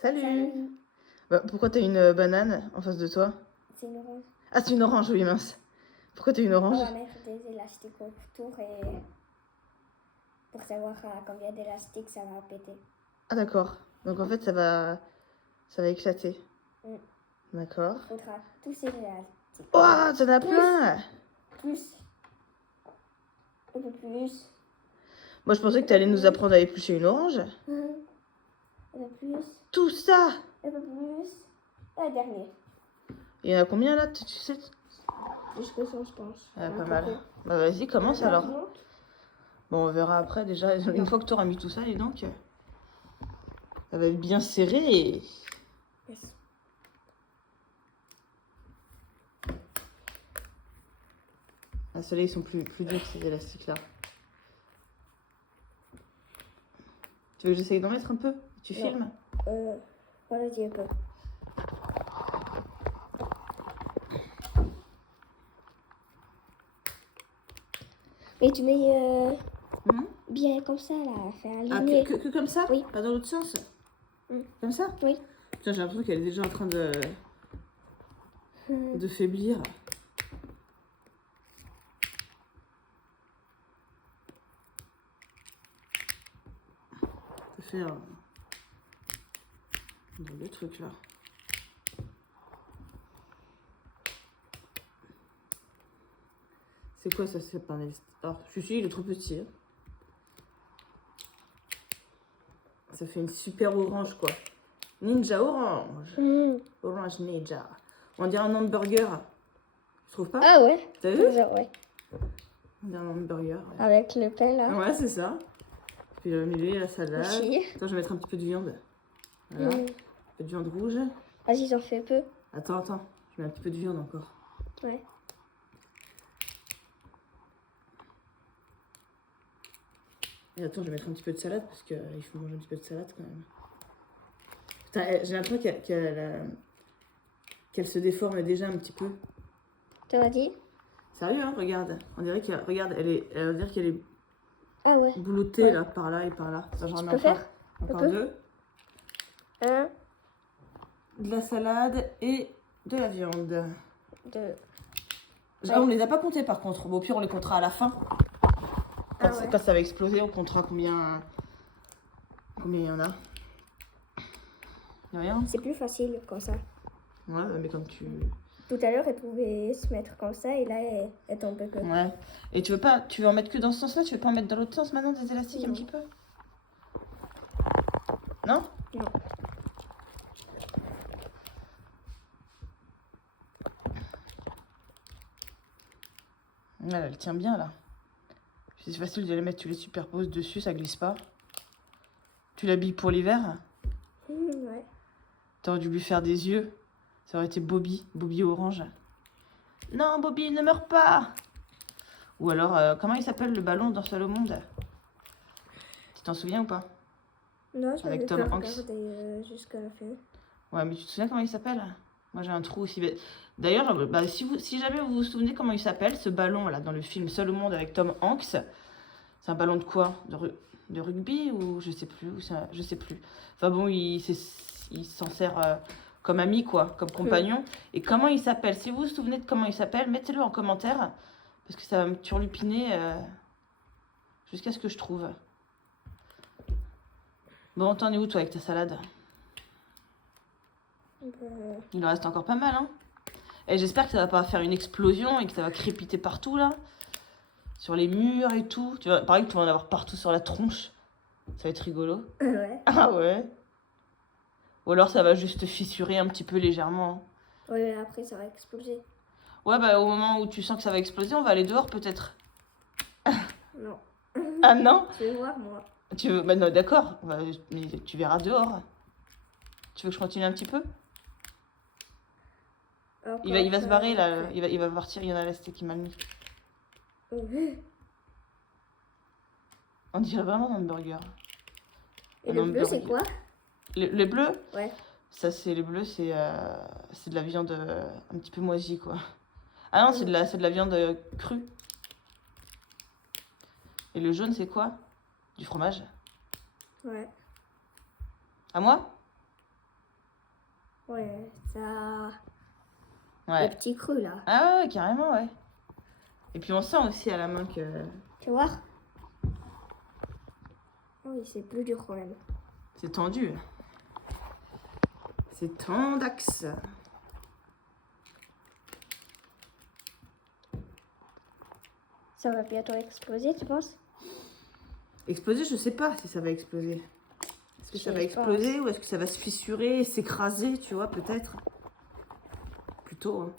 Salut. Salut. Bah, pourquoi t'as une banane en face de toi? C'est une orange. Ah, c'est une orange, oui, mince. Pourquoi t'as une On orange? va mettre des élastiques autour et pour savoir à combien d'élastiques ça va péter. Ah, d'accord. Donc en fait, ça va éclater. Mm. D'accord. Il faudra tous ces élastiques. Oh, t'en as Plus. plein! Plus. Un peu plus. Moi, je pensais que t'allais nous apprendre à éplucher une orange. Un peu plus. Tout ça! Un peu plus. Et le dernier. Il y en a combien là, tu sais? Jusque 100, je pense. Ah, pas Un mal. peu. Bah, vas-y, commence alors. Maintenant, Bon, on verra après déjà. Une fois que t'auras mis tout ça, et donc, ça va être bien serré et... yes. Ah, ceux-là, ils sont plus durs que ces élastiques-là. Tu veux que j'essaye d'en mettre un peu? Tu Non. filmes? Voilà, dis un peu. Mais tu mets bien comme ça, là, faire aligner. Ah, que comme ça? Oui. Pas dans l'autre sens? Mm. Comme ça? Oui. Putain, j'ai l'impression qu'elle est déjà en train de faiblir. Ça fait dans le truc là. C'est quoi ça? C'est pas un élastique. Alors, celui-ci, il est trop petit. Hein. Ça fait une super orange, quoi. Ninja orange. Orange ninja. On dirait un hamburger. Tu trouves pas? Ah ouais. T'as vu? Ouais. On dirait un hamburger. Ouais, Avec le pain là. ouais, c'est ça. Puis le milieu, la salade. Aussi. Attends, je vais mettre un petit peu de viande. Voilà. Un peu de viande rouge. Vas-y, j'en fais peu. Attends. Je mets un petit peu de viande encore. Ouais. Et attends, je vais mettre un petit peu de salade parce qu'il faut manger un petit peu de salade quand même. Putain, j'ai l'impression qu'elle se déforme déjà un petit peu. Tu m'as dit? Sérieux, hein, regarde. On dirait regarde, on dirait qu'elle est Ah ouais. bloutée Ouais. là, par là et par là. Ça, j'en Tu mets peux faire encore peu? deux. De la salade et de la viande. Ouais. On les a pas comptés par contre. Bon, au pire, on les comptera à la fin. Quand ça va exploser, on comptera combien il y en a. Y'a rien? C'est plus facile comme ça. Ouais, mais comme tu... Tout à l'heure, elle pouvait se mettre comme ça et là, elle tombe que. Ouais. Et tu veux en mettre que dans ce sens-là? Tu veux pas en mettre dans l'autre sens maintenant, des élastiques un petit peu? Non? Non. Ouais, elle tient bien là. C'est facile de les mettre, tu les superposes dessus, ça glisse pas. Tu l'habilles pour l'hiver? Ouais. T'aurais dû lui faire des yeux. Ça aurait été Bobby orange. Non, Bobby, ne meurs pas! Ou alors, comment il s'appelle le ballon dans Seul au monde? Tu t'en souviens ou pas? Non, je Avec vais Tom pas Hanks. regarder jusqu'à la fin. Ouais, mais tu te souviens comment il s'appelle? Moi, j'ai un trou aussi. D'ailleurs, si jamais vous vous souvenez comment il s'appelle, ce ballon là dans le film Seul au monde avec Tom Hanks, c'est un ballon de quoi? De rugby ou je sais plus. Je sais plus. Enfin bon, il s'en sert comme ami, quoi, comme compagnon. Et comment il s'appelle? Si vous vous souvenez de comment il s'appelle, mettez-le en commentaire. Parce que ça va me turlupiner jusqu'à ce que je trouve. Bon, t'en es où toi avec ta salade? Il en reste encore pas mal, hein. Et j'espère que ça va pas faire une explosion et que ça va crépiter partout, là. Sur les murs et tout. Pareil que tu vas en avoir partout sur la tronche. Ça va être rigolo. Ouais. Ah ouais. Ou alors ça va juste fissurer un petit peu légèrement. Ouais, mais après, ça va exploser. Ouais, bah au moment où tu sens que ça va exploser, on va aller dehors peut-être. Non. Ah non? Je vais voir, moi. Tu veux... Bah non, d'accord. Mais tu verras dehors. Tu veux que je continue un petit peu? Il va se barrer là, il va partir, il y en a resté qui m'a mis. On dirait vraiment un hamburger. Et le bleu, c'est quoi? Les bleus? Ouais. Ça, c'est les bleus, c'est de la viande un petit peu moisie, quoi. Ah non, c'est de la viande crue. Et le jaune, c'est quoi? Du fromage? Ouais. À moi? Ouais, ça... Ouais. Les petits crus, là. Ah ouais, carrément, ouais. Et puis on sent aussi à la main que Tu vois? Oui, c'est plus dur quand même. c'est tendu. C'est tendax. Ça va bientôt exploser, tu penses? Exploser, je sais pas si ça va exploser. Est-ce que ça va Je exploser ou est-ce que ça va se fissurer, s'écraser, tu vois, peut-être? Plutôt, hein.